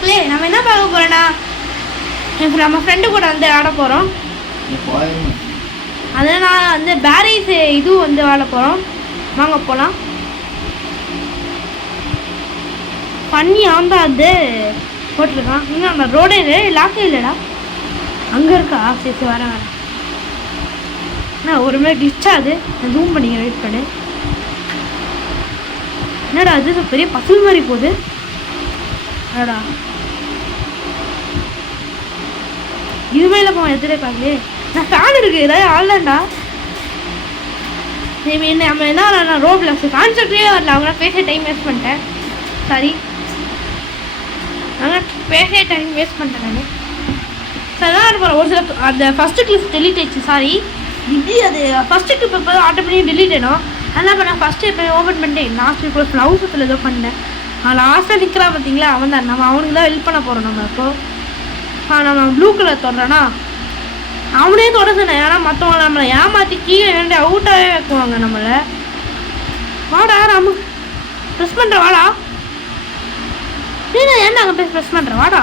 மக்களே, நம்ம என்ன பார்க்க போறோம்னா நம்ம ஃப்ரெண்டு கூட வந்து ஆட போகிறோம். அதில் நான் வந்து பேரிஸ் இதுவும் வந்து ஆட போகிறோம். வாங்க போகலாம். பண்ணி ஆந்தா வந்து போட்டிருக்கான். இன்னும் நம்ம ரோடே லாக்கே இல்லைடா. அங்கே இருக்கா? சரி வரேன் வரேன். அண்ணா ஒரு மாதிரி டிஸ்சாது. நான் ஜூம் பண்ணிங்க, வெயிட் பண்ணு. என்னடா அது பெரிய பசல் மாதிரி போகுது. அடா இதுமே இல்லை போவோம். எதிரே பார்க்கலே நான் ஃபேன் இருக்குது. ஏதாவது ஆடலாண்டா. என்ன நம்ம என்ன நான் ரோப்ளக்ஸ் கான்செப்ட்லேயே வரல. அவங்க பேச டைம் வேஸ்ட் பண்ணிட்டேன். சாரி, நாங்கள் பேச டைம் வேஸ்ட் பண்ணிட்டேன் நான். சார் தான் போகிறேன். ஒரு சில அந்த ஃபஸ்ட்டு கிளிப் டெலிட் ஆயிடுச்சு. சாரி, இது அது ஃபஸ்ட்டு கிளிப் இப்போ ஆட்டோ பண்ணி டெலிட் ஆகிடும். அதெல்லாம் இப்போ நான் ஃபஸ்ட்டு இப்போ ஓப்பன் பண்ணிட்டேன். லாஸ்ட் வீக் ஒரு ஃப்ளவுஸத்தில் ஏதோ பண்ணேன். லாஸ்ட்டாக நிற்கிறான் பார்த்தீங்களா, அவன் தான். நம்ம அவனுக்கு தான் ஹெல்ப் பண்ண போகிறோம். நம்ம இப்போது நம்ம ப்ளூ கலர் தொடறானா அவனே தொட சொன்னேன். ஏன்னா மற்றவங்க நம்மளை ஏமாற்றி கீழே ரெண்டு அவுட்டாகவே வைக்குவாங்க நம்மளை. வாடா நம்ம ப்ரெஸ் பண்ணுற வாடா. நீ ஏன்னா அங்கே போய் ப்ரெஸ் பண்ணுற வாடா.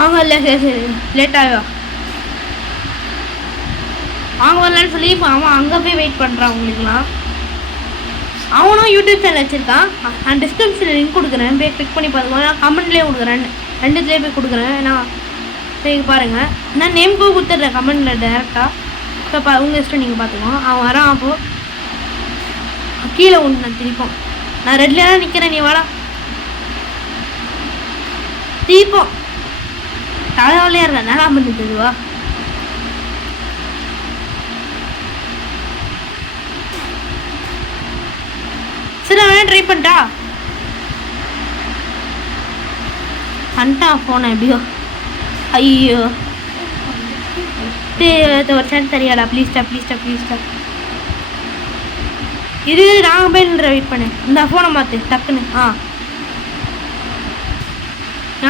அவங்க இல்லை, சரி சரி லேட்டாக அவங்க வரலன்னு சொல்லி இப்போ அவன் அங்கே போய் வெயிட் பண்ணுறான். அவங்களுக்குலாம் அவனும் யூடியூப் சேனல் வச்சுருக்கான். நான் டிஸ்கிரிப்ஷனில் லிங்க் கொடுக்குறேன், போய் கிளிக் பண்ணி பார்த்துக்கோங்க. நான் கமெண்ட்லேயே கொடுக்குறேன், ரெண்டுத்துலேயே போய் கொடுக்குறேன். நான் போய் பாருங்கள். நான் நேம்க்கும் கொடுத்துட்றேன் கமெண்டில் டேரெக்டாக. இப்போ உங்கள் இஷ்டம் நீங்கள் பார்த்துக்கோங்க. அவன் வரான். அப்போது கீழே ஒன்று நான் திருப்போம். நான் ரெட்லேயே தான் நிற்கிறேன். நீ வாடா திருப்போம். தலைவலையாக இருக்கேன். நல்லா பண்ணி தருவா. சரி நான் ட்ரை பண்ணிட்டா பண்ணிட்டா ஃபோனை எப்படியோ. ஐயோ ஒரு சான்ஸ் தெரியாடா. ப்ளீஸ்டா ப்ளீஸ்டா ப்ளீஸ்டா. இது நாங்கள் போய் நின்ற வெயிட் பண்ணு. இந்த ஃபோனை மாற்று டக்குன்னு.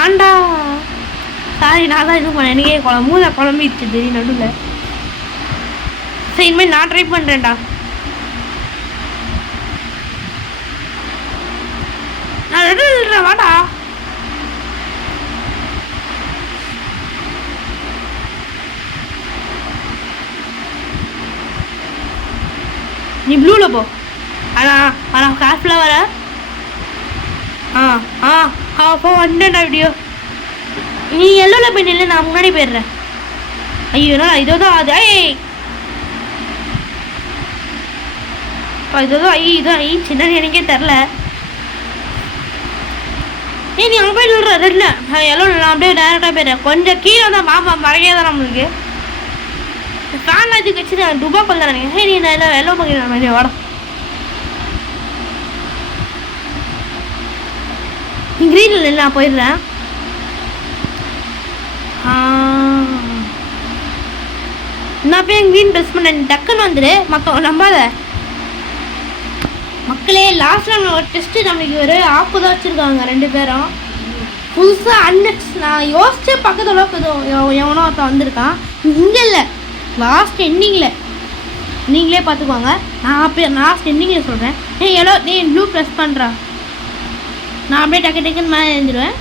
ஏன்டா சாரி, நான் தான் இது பண்ணேன். எனக்கே குழம்பிடுச்சு திடீர் நடுவில். சரி இனிமேல் நான் ட்ரை பண்ணுறேன்டா. நான் ரெண்டு வாடா. நீ ப்ளூவில் போ. ஆனால் காசுலாம் வர. அப்போ வந்துட்டா வீடியோ. நீ எல்லோவில் போய் நின்று, நான் முன்னாடி போயிடுறேன். ஐயோ இதோ தான் அது. இதோ இதோ சின்ன எனக்கே தெரில. நீ அங்கே போய் நில்ற ரெட்டில். எல்லோ நான் அப்படியே டேரெக்டாக போயிடுறேன். கொஞ்சம் கீழே தான் மாமா மறையே தான் நம்மளுக்கு. ஃபேன் இதுக்கு வச்சு நான் துபா கொள்ளுறேன். நீ நான் எல்லாம் எல்லோ பண்ணிடுறேன். வாடா நீ க்ரீனில் இல்லை, நான் போயிடுறேன். நான் போய் க்ரீன் ப்ரெஸ் பண்ணேன். டக்குன்னு வந்துடு. மற்றவங்க நம்பாத மக்களே. லாஸ்ட்டில் நம்ம ஒரு டெஸ்ட்டு நம்மளுக்கு ஒரு ஆப்பு தான் வச்சுருக்காங்க ரெண்டு பேரும். புதுசாக அன்நெக்ஸ் நான் யோசிச்சே பக்கத்து அளவுக்கு எவனோ ஒருத்தன் வந்திருக்கான். இங்கே இல்லை, லாஸ்ட் எண்டிங்கில். நீங்களே பார்த்துக்குவாங்க. நான் அப்படியே லாஸ்ட் எண்டிங்கில் சொல்கிறேன். நீ ப்ளூ ப்ரெஸ் பண்ணுறா. நான் அப்படியே டக்கு டக்குன்னு மேலே எழுந்துடுவேன்.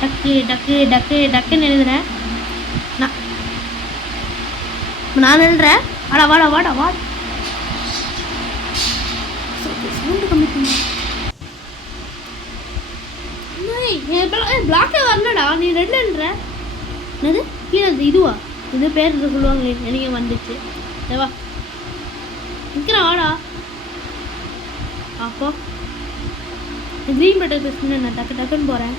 டக்கு டக்கு டக்கு டக்குன்னு எழுதுறேன். நான் எழுதுறேன். வாடா வாடா வாடா வாடா. சவுண்டு கம்மி பண்ணு. பிளாக்கே வரலடா. நீ ரெண்டுன்ற என்னது கீழே இதுவா? இது பேர் சொல்லுவாங்களே, எனக்கு வந்துச்சு. தேவா நிற்கிறேன். வாடா. அப்போ க்ரீன் பட்டன் ப்ரெஸ் பண்ண நான் டக்கு டக்குன்னு போகிறேன்.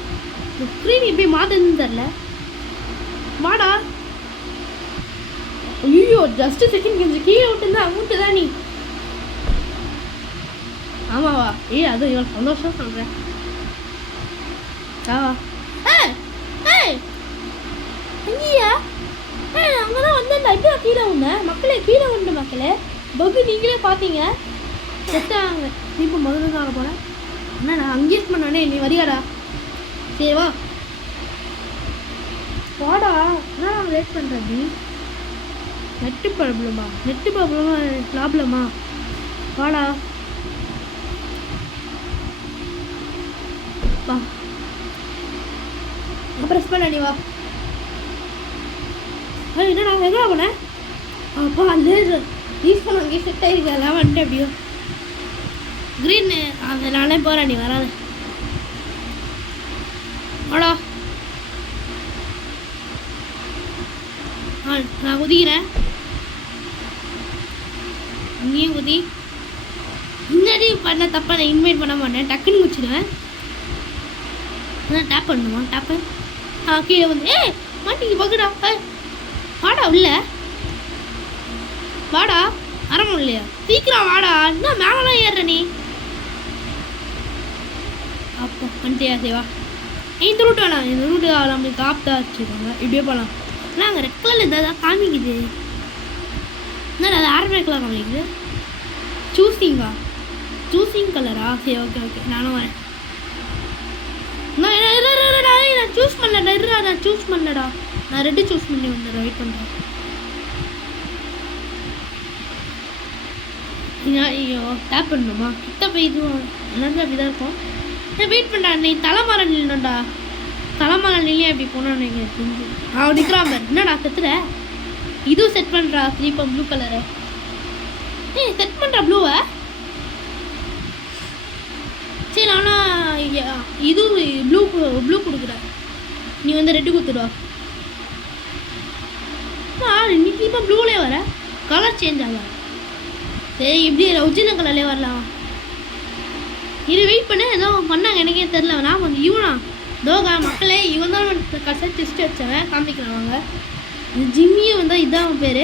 ஸ்க்ரீன் எப்படி மாற்றுதுன்னு தெரில. வாடா. ஐயோ ஜஸ்ட்டு செகண்ட் கொஞ்சம் கீழே விட்டுருந்தா ஊட்டுதான் நீ. ஆமாவா? அது இவன் சந்தோஷம் சொல்கிறேன். ஐயா அங்கே தான் வந்தேன்டா. இப்போ கீழே வந்தேன் மக்களே. கீழே வந்துட்டு மக்களே. பகு நீங்களே பார்த்தீங்க. செட்டாங்க. இப்போ முதல்ல தான் ஆக போகிறேன். அண்ணா நான் அங்கேஸ் பண்ணானே. நீ வரியாடா? சரிவா வாடா. நான் வெயிட் பண்ணுறேன். நீ நெட்டு ப்ராப்ளமா வாடா. ப்ரெஸ் பண்ண நீ வா. என்னடா எங்கே போனேன்? அப்பா லேசர் யூஸ் பண்ண அங்கேயே செட் ஆகிருக்கு. அதெல்லாம் வந்துட்டு எப்படியோ க்ரீன்னு அந்த நானே போகிறேன், நீ வராது வாடா. நான் குதிக்கிறேன், நீயும் குதி. முன்னாடி பண்ண தப்பா நான் இன்வைட் பண்ண மாட்டேன், டக்குன்னு முடிச்சிடுவேன். டேப் பண்ணணுமா? டேப்பு கீழே வந்து மாட்டிக்கு பக்குடா. வாடா உள்ள வாடா. அரணும் இல்லையா? சீக்கிரம் வாடா. என்ன மேலாம் ஏறுற நீ? அப்போ வந்துட்டியா? சேவா இந்த ரூட் வேணாம், இந்த ரூட்டு நம்மளுக்கு காப்தான் வச்சுருக்காங்க. இப்படியே போகலாம். ஆனால் அங்கே ரெட் கலரில் இருந்தால் காமிக்குது. என்ன அது ஆரம்பி கலர் காமிக்குது? சூஸிங் கலரா? சரி ஓகே நானும் வரேன். நான் சூஸ் பண்ணலடா. நான் ரெட்டு சூஸ் பண்ணி வந்துடுறேன். வெயிட் பண்ணுறேன். ஐயோ டேப் பண்ணணுமா? கிட்ட போய் இதுவும் என்னது அப்படிதான் இருக்கும். வெயிட் பண்ணுறேன். நீ தலைமரம் நில்லணும்டா. தலைமரம் நிலையே அப்படி போனால் நீங்கள் செஞ்சு நிற்கிறான் பாரு. என்னடா செத்துற? இதுவும் செட் பண்ணுறா. Sleeper blue colour. செட் பண்ணுறா ப்ளூவை. சரி ஆனால் இதுவும் ப்ளூ கொடுக்குறேன். நீ வந்து ரெட்டு கொடுத்துடுவா. இன்னைக்கு இப்போ ப்ளூலே வர கலர் சேஞ்ச் ஆகலாம். சரி இப்படி ஒரிஜினல் கலர்லேயே வரலாம். இது வெயிட் பண்ணு. ஏதோ பண்ணாங்க, எனக்கே தெரில. நான் வந்து இவனா தோகா மக்களே, இவன் தான் கடைசியாக டெஸ்ட் வச்சவன். காமிக்கிறான் வாங்க. ஜிம்மியும் வந்தால் இதுதான் அவன் பேர்.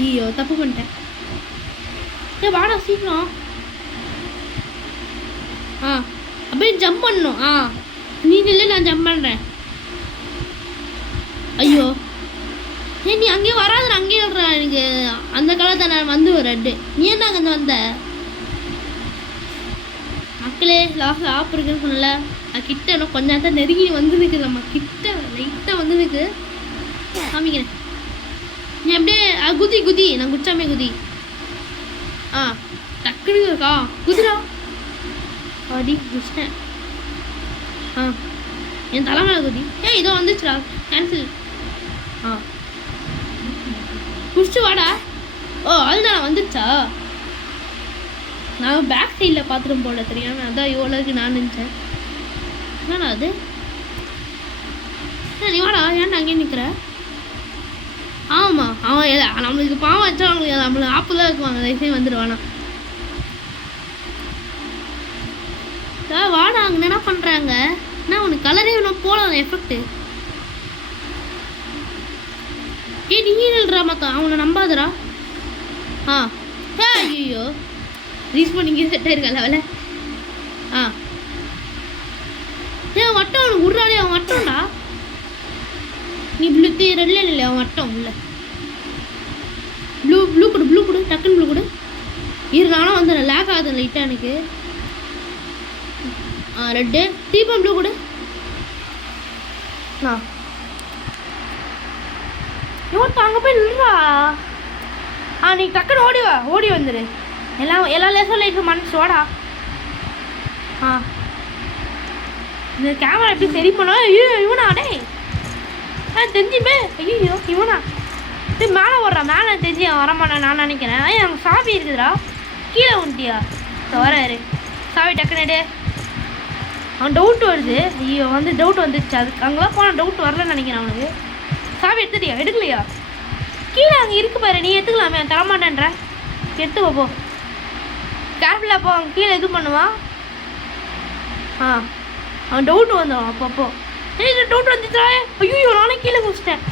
ஐயோ தப்பு பண்ணிட்டேன். வாடா சீக்கிரம். அப்படியே ஜம்ப் பண்ணணும். நீ இல்லை, நான் ஜம்ப் பண்ணுறேன். ஐயோ நீ அங்கேயே வராது. அங்கேயே விடுறேன். எனக்கு அந்த காலத்தை நான் வந்து ஒரு ரெட்டு. நீ என்ன அங்கே வந்த? மக்களே லாஸ்ட் ஆப் இருக்குன்னு சொன்னல, அது கிட்ட இன்னும் கொஞ்ச நேரத்தை நெருங்கி வந்துருக்கு. நம்ம கிட்ட லைட்டாக வந்துருக்கு. காமிக்கிறேன். நீ அப்படியே குதி. நான் குச்சாமே குதி. டக்குனு இருக்கா குதிரா. அடி குச்சிட்டேன். என் தலைமையில குதி. இதோ வந்துச்சுடா. கேன்சல். குடிச்சு வாடா. அதுதான் வந்துச்சா? நான் பேக் சைடில் பார்த்துட்டு போட தெரியாம அதான் இவ்வளோக்கு நான் நினச்சேன். என்னடா அது? நீ வாடா. ஏன்டா அங்கேயே நிற்கிற? ஆமாம் அவன் நம்மளுக்கு பாவம் வச்சா அவங்களுக்கு நம்மளுக்கு ஆப்பு தான் இருக்குவாங்க. தயவுசெய்து வந்துடுவானா? வாடா. அங்கே என்ன பண்ணுறாங்க? என்ன உனக்கு கலரே ஒன்றும் போகலாம் எஃபெக்ட்டு. நீ இல்லைடா மொத்தம் அவனை நம்பாதரா. ஐயோ ரீஸ் பண்ணிங்க செட் ஆயிருக்கா லெவல. வட்டம் அவனுக்கு விட்றாடே. அவன் வட்டம்டா. நீ ப்ளூ ரெட்ல இல்லை, அவன் வட்டம் இல்லை. ப்ளூ கொடு டக்குன்னு ப்ளூ கொடு. நானும் வந்து லேக் ஆகுது லைட்டாக எனக்கு. ரெட்டு தீபம் ப்ளூ கொடு. அங்கே போய் நில்றா. நீ டக்குன்னு ஓடி வந்துடு. எல்லா லேசும் லைட்டு மனசு வாடா. இந்த கேமரா எப்படி சரி பண்ணா? இவனா டே தெரிஞ்சுமே. ஐயோ இவனா மேலே ஓடுறான். மேலே தெரிஞ்சு வரமாட்டான் நான் நினைக்கிறேன். அங்கே சாவி இருக்குதுடா. கீழே வந்துட்டியா? வராரு சாவி டக்குனே. அவன் டவுட் வருது. ஐயோ வந்து டவுட் வந்துடுச்சு. அதுக்கு அங்கெல்லாம் போனால் டவுட் வரலன்னு நினைக்கிறேன். அவனுக்கு சாவி எடுத்துட்டியா? எடுக்கலையா? கீழே அங்கே இருக்கு பாரு. நீ எடுத்துக்கலாமே. தரமாட்டேன்ற. எடுத்து போ. கேர்ஃபுல்லாக போ. அவன் கீழே இது பண்ணுவான். அவன் டவுட் வந்துடும் அப்பப்போ. டவுட் வந்துச்சா? ஐயோ நானே கீழே குடிச்சிட்டேன்.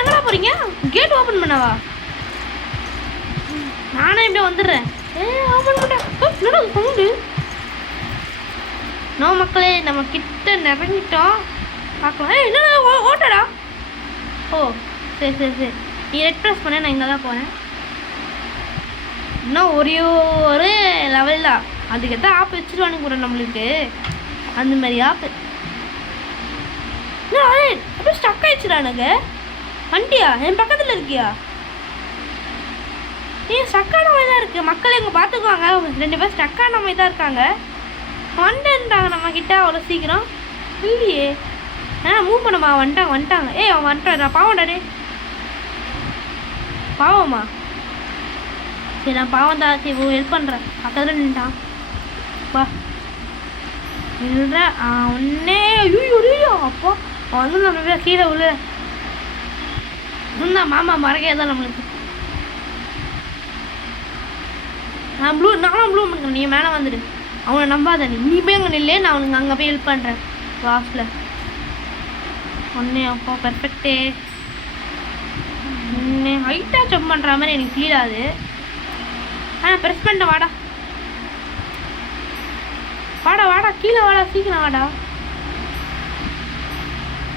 எங்கடா போகிறீங்க? கேட் ஓப்பன் பண்ணவா? நானே இப்படியே வந்துடுறேன். ஓப்பன் பண்ண என்னடா சவுண்டு? நோ மக்களே, நம்ம கிட்ட நெருங்கிட்டோம். பார்க்கலாம். என்னடா ஓட்டடா. சரி நீ ரெட் ப்ரெஸ் பண்ண. நான் இங்கே தான் போகிறேன். இன்னும் ஒரு லெவல் தான். அதுக்கேற்ற ஆப் வச்சுருவானுங்க கூட நம்மளுக்கு. அந்த மாதிரி ஆப்பு அப்படியே ஸ்டக் ஆயிடுச்சுடா எனக்கு. வண்டியா என் பக்கத்தில் இருக்கியா? ஸ்டக்கான மாதிரி தான் இருக்குது. மக்கள் எங்கே பார்த்துக்குவாங்க. 2 பேர் ஸ்டக்கான மாதிரி தான் இருக்காங்க. வந்துட்டாங்க நம்ம கிட்ட அவ்வளோ சீக்கிரம். இல்லையே மூவ் பண்ணமா வந்துட்டாங்க ஏய் அவன் வந்துட்டான் பாவம்டா டே பாவமா சரி நான் பாவம் தான் சரி ஹெல்ப் பண்ணுறேன் பக்கத்தில் நின்ட்டான் வா நின்ற ஒன்னே ஐயோ அப்பா அவன் வந்து நம்ம கீழே உள்ள இன்னும் மாமா மறக்கே தான் நம்மளுக்கு நானும் ப்ளூ பண்ணுறேன் நீ மேலே வந்துடு அவனை நம்பாத நீ போய் அங்கே நில்லே நான் அவனுக்கு அங்கே போய் ஹெல்ப் பண்ணுறேன் லாஸ்ட்டில் ஒன்னே அப்பா பெர்ஃபெக்டே ஒன்னே ஹைட்டாக ஜம்ப் பண்ணுற மாதிரி எனக்கு ஃபீல் ஆகுது ப்ரெஸ் பண்ணிட்டேன் வாடா கீழே வாடா சீக்கிரம் வாடா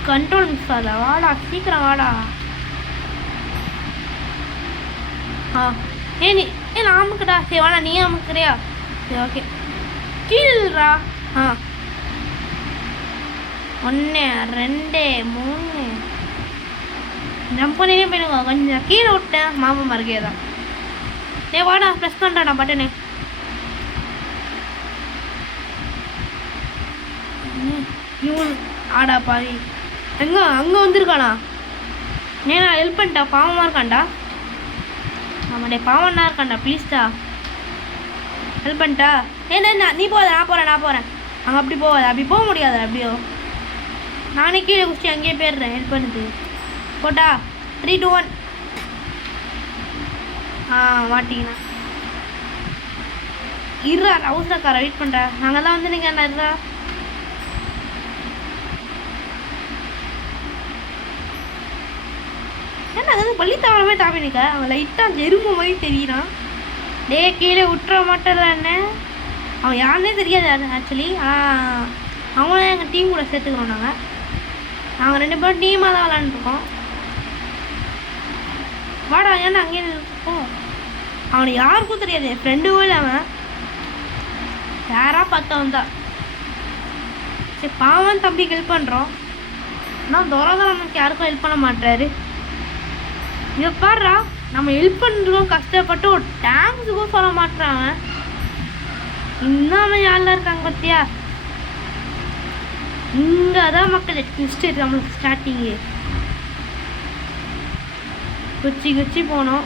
கண்ட்ரோல் மிஸ் ஆகுதா வாடா சீக்கிரம் வாடா நீ நான் அமுக்குடா சரி வாடா நீ அமுக்குறியா சரி ஓகே கீழா 1 2 3 ஜம்ப் பண்ணினே போயிடுங்க கொஞ்சம் கீழே விட்டேன் மாமா மறுக்கே தான் வாடா ப்ரெஸ் பண்ணுறேன் பட்டனே இவன் ஆடா பாதி அங்கே வந்திருக்கானா நான் ஹெல்ப் பண்ணிட்டா பாவமாக இருக்கான்டா ஆமாடே பாவம்னா இருக்கான்டா ப்ளீஸ்டா ஹெல்ப் பண்ணிட்டா நீ போகாத நான் போகிறேன் அங்கே அப்படி போகாத அப்படி போக முடியாது அப்படியோ நானே கீழே குச்சி அங்கேயே போயிடுறேன் ஹெல்ப் பண்ணுது போட்டா 3 2 1 மாட்டிங்கண்ணா இருறா அவசரக்கார வெயிட் பண்ணுறேன் நாங்கள் தான் வந்து நீங்கள் இருறா ஏன்னா அது வந்து பள்ளி தவறமே தாப்பி நிற்க அவன் லைட்டாக எறும்பு மாதிரி தெரியிறான் டே கீழே விட்டுற மாட்டேறான்னு அவன் யாருன்னே தெரியாது ஆக்சுவலி அவங்களும் எங்கள் டீம் கூட சேர்த்துக்கிறோம் நாங்கள் 2 பேரும் டீமாக தான் விளாண்டுருக்கோம் வாடா ஏன்னா அங்கேயே இருக்கோம் அவனுக்கு யாருக்கும் தெரியாது என் ஃப்ரெண்டும் இல்லை அவன் யாராக பார்த்தவன் தான் சரி பாவன் தம்பிக்கு ஹெல்ப் பண்ணுறோம் ஆனால் துறதான் நமக்கு யாருக்கும் ஹெல்ப் பண்ண மாட்டாரு இதை பாடுறா நம்ம ஹெல்ப் பண்ணுறோம் கஷ்டப்பட்டு ஒரு டேங்க்ஸுக்கும் சொல்ல மாட்டான் இன்னும் யாரெல்லாம் இருக்காங்க பார்த்தியா இங்கே அதான் மக்கள் ட்விஸ்ட் இருக்கு நம்மளுக்கு ஸ்டார்டிங்கு குச்சி போனோம்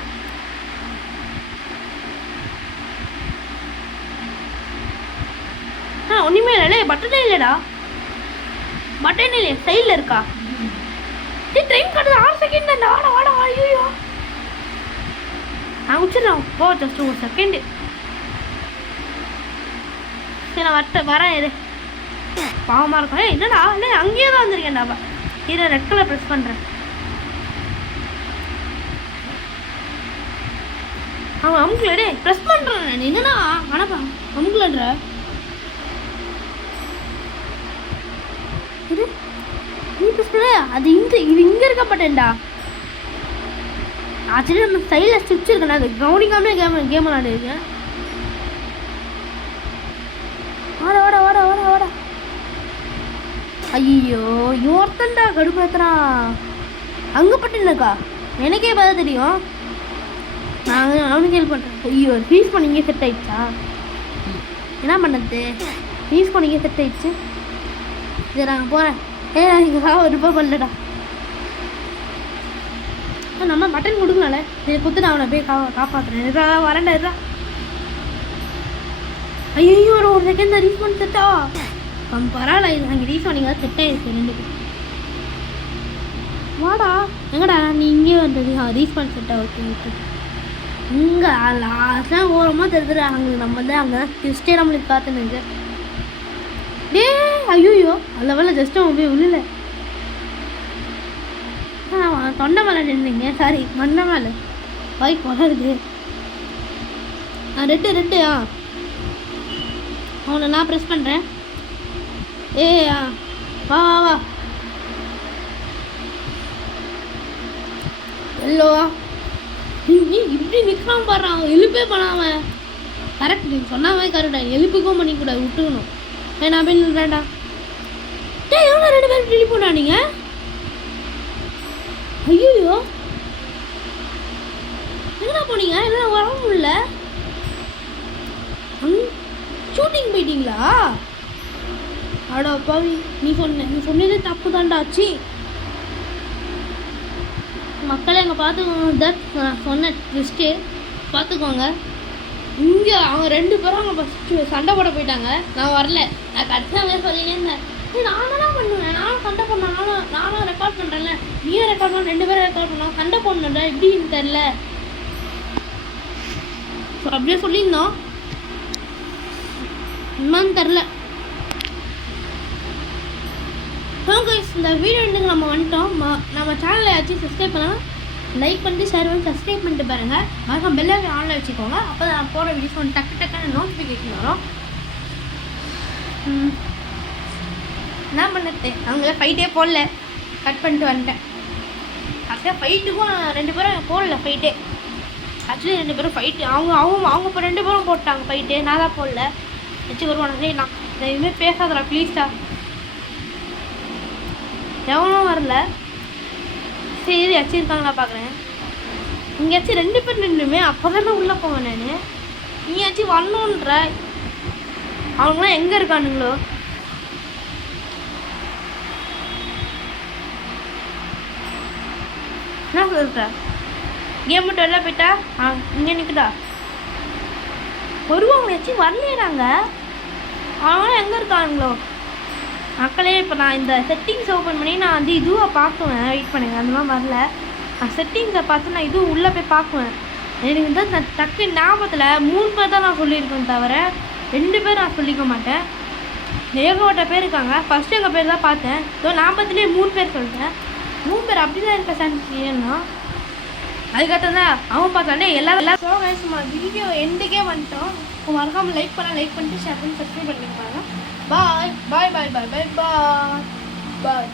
ஒன்றுமே இல்லை பட்டனே இல்லைடா பட்டன் இல்லையா சைடில் இருக்கா ட்ரெயின் காட்டுது 6 செகண்ட் தான் வாடா ஐயோ நான் வச்சுருந்தேன் போ ஜஸ்ட் 1 செகண்டு சரி நான் வரேன் எது பாவமாக இருக்கும் என்னடா இல்லை அங்கேயே தான் வந்திருக்கேன்டா இதை ரெட் கலர் ப்ரெஸ் பண்ணுறேன் அவன் அமுக்கலடே ப்ரெஸ் பண்ணுறேன் நான் என்னன்னா ஆனாப்பா அமுக்கலன்ற இது நீ ப்ரெஸ் பண்ண அது இது இங்கே இருக்கப்பட்டேன்டா ஆக்சுவலி நம்ம சைடில் ஸ்டிச் இருக்குண்ணா அது கவனிக்காமலே கேம் விளாண்டுருக்கேன் வாடா ஐயோ ஒருத்தன்டா கடுப்பாத்துறா அங்கே பட்டுனாக்கா எனக்கே பார்த்தா தெரியும் நான் அவனுக்கு ஹெல்ப் பண்ணுறேன் ஐயோ ஃபீஸ் பண்ணிங்க செட் ஆயிடுச்சா என்ன பண்ணுறது ஃபீஸ் பண்ணிங்க செட் ஆயிடுச்சு சரி நாங்கள் போகிறேன் இங்கே ஒரு ரூபாய் பண்ணலடா நம்ம பட்டன் கொடுக்கலாம்ல சரி கொடுத்து நான் அவனை போய் காப்பாற்றுறேன் வரேன்டா ஐயோ ஒரு செகண்ட் தான் ரீச் பண்ணி செட்டா பரவாயில்ல இது அங்கே ரீச் பண்ணிங்க செட் ஆயிடுச்சு 2 வாடா எங்கடா நீ இங்கே வந்தது ரீச் பண்ணி செட்டா ஓகே இங்கே லாஸ்ட்லாம் ஓரமாக தெரிஞ்சுடா அங்கே நம்ம தான் அங்கே தான் ட்விஸ்டே நம்மளுக்கு பார்த்துனுங்க ஐயோ அந்த வேலை ஜஸ்ட் அவன் போய் உள்ளல தொண்டை மேலே நின்றுங்க சாரி மண்ணை மேலே பைக் வளருது ரெட்டு அவனை நான் ப்ரெஸ் பண்ணுறேன் வா எல்லோவா நீ இப்படி நிற்காம பாடுறான் எழுப்பே பண்ணாமல் கரெக்ட் நீ சொன்னாமல் கரெக்டாக எழுப்புக்கும் பண்ணிக்கூடாது விட்டுக்கணும் நான் போய் நின்றேன்டா எவ்வளோ 2 பேரும் டெலி போட்டா நீங்கள் ஐயோ எங்கடா போனீங்க எல்லாம் வர முடியல ஷூட்டிங் போயிட்டீங்களா அடா பாவி, நீ சொன்னதே தப்பு தான்டா ஆச்சு. மக்களை அங்கே பார்த்துக்கோங்க, நான் சொன்ன ட்விஸ்ட்டு பார்த்துக்கோங்க. இங்கே அவங்க 2 பேரும் அவங்க ஃபஸ்ட்டு சண்டை போட போயிட்டாங்க. நான் வரல. நான் கடைசியாக சொல்லினே இருந்தேன், நானும் பண்ணுவேன், நானும் சண்டை பண்ணேன், நானும் ரெக்கார்ட் பண்ணுறேன்ல, நீயும் ரெக்கார்ட் பண்ண, 2 பேரும் ரெக்கார்ட் பண்ணோம், சண்டை போடணும்டா, எப்படின்னு தெரில. ஸோ அப்படியே சொல்லியிருந்தோம், என்னன்னு தெரில. இந்த வீடியோ எடுத்து நம்ம வந்துட்டோம். நம்ம சேனலை யாச்சும் சப்ஸ்கிரைப் பண்ணலாம், லைக் பண்ணிட்டு ஷேர் பண்ணி சப்ஸ்கிரைப் பண்ணிட்டு பாருங்கள். மறக்காம பெல் ஐக்கான் ஆன்ல வச்சுக்கோங்க. அப்போ நான் போகிற வீடியோஸ் வந்து டக்குன்னு நோட்டிஃபிகேஷன் வரும். என்ன பண்ணது, அவங்கள ஃபைட்டே போடல, கட் பண்ணிட்டு வந்துட்டேன். ஆக்சுவலாக ஃபைட்டுக்கும் 2 பேரும் போடல ஃபைட்டே. ஆக்சுவலி 2 பேரும் ஃபைட்டு அவங்க இப்போ 2 பேரும் போட்டாங்க ஃபைட்டு, நான் தான் போடல. வச்சு வருவானே, நான் இதுமாரி பேசாதடா ப்ளீஸ்டா. எவனும் வரல. சரி வச்சுருக்காங்களா பார்க்குறேன். இங்கேயாச்சும் 2 பேர் நின்றுமே, அப்போ தானே உள்ளே போவேன் நான். நீயாச்சும் வரணுன்ற, அவங்களாம் எங்கே இருக்கானுங்களோ. என்ன சொல்கிற, கேம் மட்டும் வெளில போயிட்டா இங்கே நிற்குதா. வருவாங்களாச்சும் வரலையாங்க, அவங்களாம் எங்கே இருக்கானுங்களோ. மக்களே, இப்போ நான் இந்த செட்டிங்ஸ் ஓப்பன் பண்ணி நான் வந்து இதுவாக பார்க்குவேன். வெயிட் பண்ணுங்க, அந்த மாதிரி வரல. நான் செட்டிங்ஸை பார்த்து நான் இதுவும் உள்ளே போய் பார்க்குவேன். எனக்கு வந்து டக்கு ஞாபகத்தில் 3 பேர் தான் நான் சொல்லியிருக்கேன், தவிர 2 பேர் நான் சொல்லிக்க மாட்டேன். ஏகப்பட்ட பேர் இருக்காங்க. ஃபஸ்ட்டு எங்கள் பேர் தான் பார்த்தேன். ஸோ ஞாபகத்துலேயே 3 பேர் சொல்லிட்டேன். 3 பேர் அப்படி தான் இருக்க சான்ஸ். அதுக்கப்புறம் தான் அவன் பார்த்தாலே எல்லாரும் சும்மா வீடியோ எண்டுக்கே வந்துட்டோம். மறக்காமல் லைக் பண்ணிட்டு ஷேர் பண்ணி சப்ஸ்கிரைப் பண்ணிருப்பாங்க. Bye. Bye, bye, bye, bye, bye. Bye.